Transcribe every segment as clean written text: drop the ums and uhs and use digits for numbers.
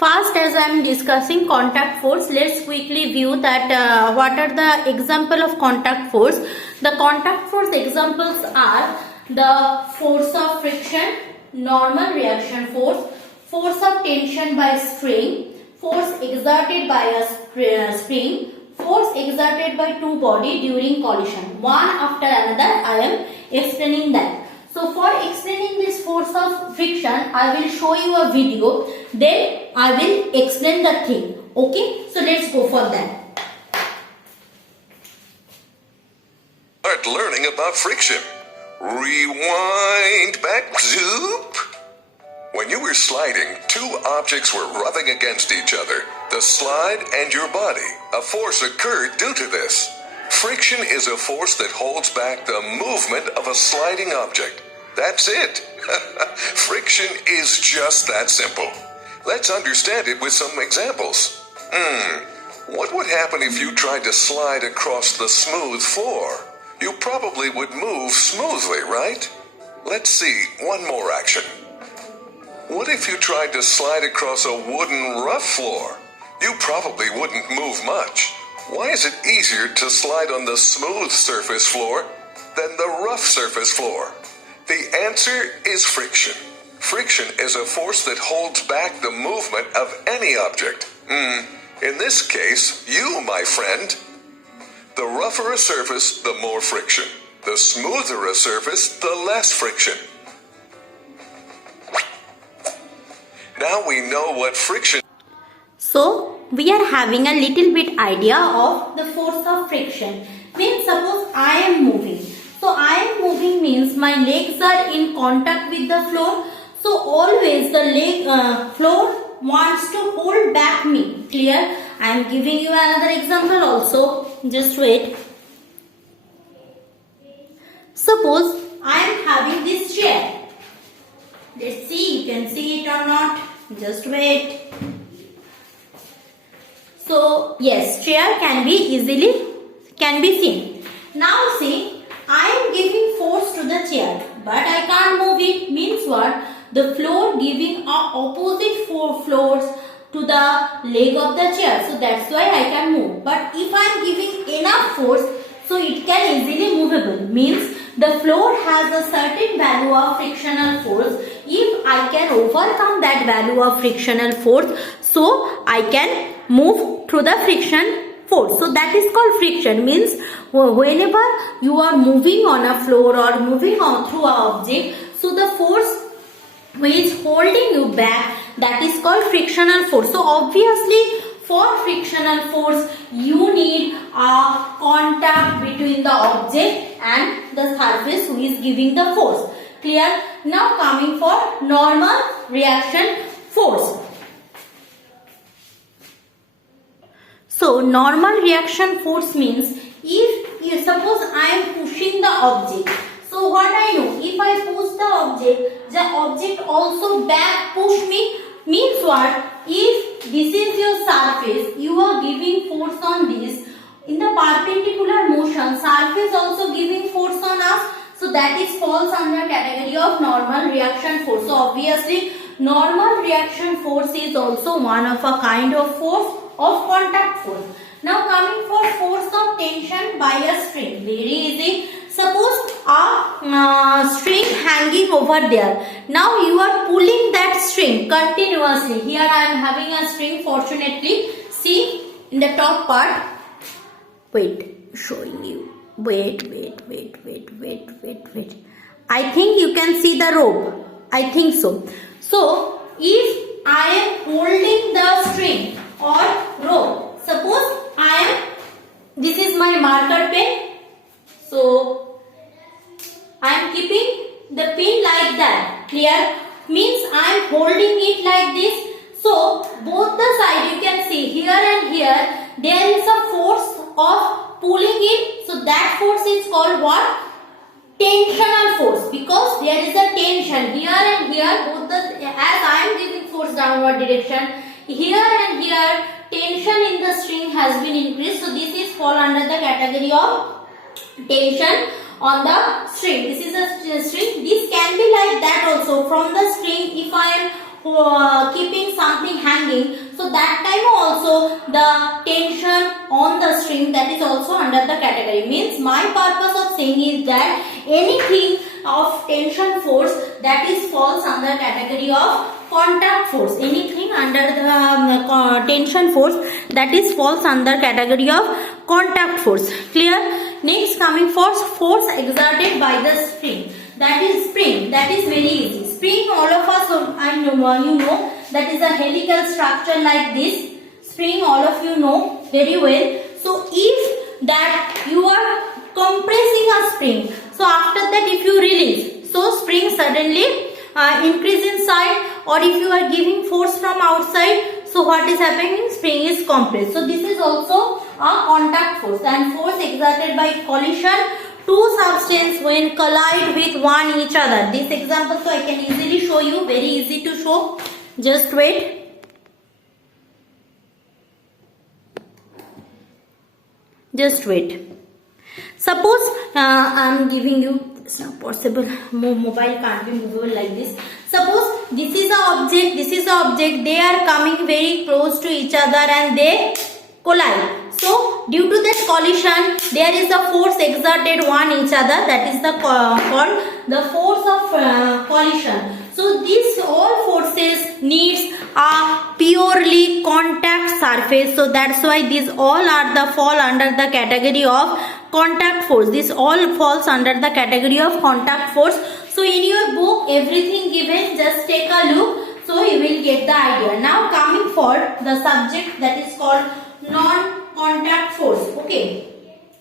First, as I am discussing contact force, let's quickly view that what are the example of contact force. The contact force examples are the force of friction, normal reaction force, force of tension by string, force exerted by a spring, force exerted by two body during collision. One after another I am explaining that. So for explaining this force of friction, I will show you a video, then I will explain the thing. Okay, so let's go for that. Start learning about friction. Rewind back, zoop. When you were sliding, two objects were rubbing against each other. The slide and your body. A force occurred due to this. Friction is a force that holds back the movement of a sliding object. That's it. Friction is just that simple. Let's understand it with some examples. What would happen if you tried to slide across the smooth floor? You probably would move smoothly, right? Let's see one more action. What if you tried to slide across a wooden rough floor? You probably wouldn't move much. Why is it easier to slide on the smooth surface floor than the rough surface floor? The answer is friction. Friction is a force that holds back the movement of any object. In this case, you, my friend. The rougher a surface, the more friction. The smoother a surface, the less friction. Now we know what friction. So we are having a little bit idea of the force of friction. Means suppose I am moving. So I am moving means my legs are in contact with the floor. So always the floor wants to hold back me. Clear? I am giving you another example also. Just wait. Suppose I am having this chair. Let's see, you can see it or not. Just wait. So yes, chair can be seen. Now see, I am giving force to the chair, but I can't move it. Means what? The floor giving opposite floors to the leg of the chair. So that's why I can move. But if I am giving enough force, so it can easily movable. Means the floor has a certain value of frictional force. If I can overcome that value of frictional force, so I can move through the friction force. So that is called friction. Means whenever you are moving on a floor or moving on through an object, so the force which is holding you back, that is called frictional force. So obviously for frictional force you need a contact between the object and the surface who is giving the force. Clear? Now coming for normal reaction force. So normal reaction force means if you suppose I am pushing the object. So what I know, if I push the object also back push me. Means what? If this is your surface, you are giving force on this. In the perpendicular motion, surface also giving force on us. So that is falls under category of normal reaction force. So obviously normal reaction force is also one of a kind of force of contact force. Now coming for force of tension by a string. Very easy. Suppose a string hanging over there. Now you are pulling that string continuously. Here I am having a string, fortunately. See in the top part. Wait, showing you. Wait. I think you can see the rope. I think so. So if I am holding the string or rope, suppose this is my marker pen. So I am keeping the pin like that. Clear? Means I am holding it like this. So both the side you can see here and here there is a force of pulling it. So that force is called what? Tensional force, because there is a tension here and here. Both the as I am giving force downward direction, here and here tension in the string has been increased. So this is fall under the category of tension on the string. This is a string. This can be like that also. From the string, if I am keeping something hanging, hanging, so that time also the tension on the string, that is also under the category. Means my purpose of saying is that anything of tension force, that is falls under category of contact force. Anything under the tension force, that is falls under category of contact force. Clear? Next coming force exerted by the spring. That is spring. That is very easy. Spring, all of us, I know, you know, that is a helical structure like this. Spring, all of you know very well. So if that you are compressing a spring, so after that if you release, so spring suddenly increase in side, or if you are giving force from outside, so what is happening? Spring is compressed. So this is also a contact force, and force exerted by collision. Two substances when collide with one each other. This example, so I can easily show you. Very easy to show. Just wait. Just wait. Suppose I am giving you. It's not possible. Mobile can't be movable like this. Suppose this is a object. This is a object. They are coming very close to each other and they collide. So due to that collision, there is a force exerted one each other. That is the called the force of collision. So these all forces needs a purely contact surface. So that's why these all are the fall under the category of contact force. This all falls under the category of contact force. So in your book, everything given, just take a look. So you will get the idea. Now coming for the subject, that is called non-contact force. Okay.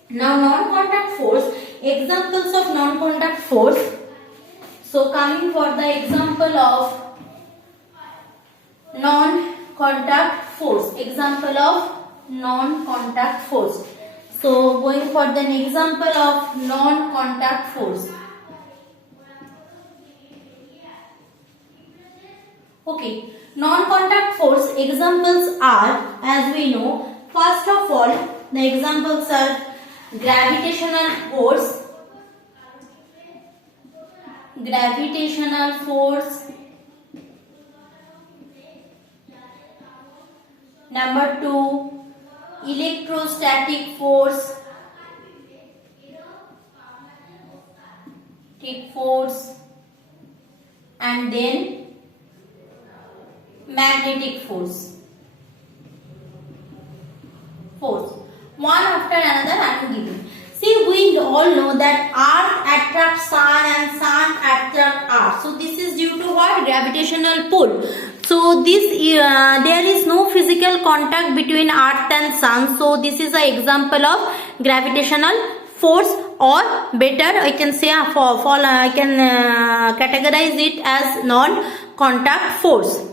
Now non-contact force, examples of non-contact force. So coming for the example of non-contact force. Example of non-contact force. So going for the example of non-contact force. Okay, non-contact force examples are, as we know, first of all, the examples are gravitational force, number 2, electrostatic force, and then magnetic force. One after another I am giving. See, we all know that Earth attracts Sun and Sun attracts Earth. So this is due to what? Gravitational pull. So this there is no physical contact between Earth and Sun. So this is an example of gravitational force, or better I can say I can categorize it as non-contact force.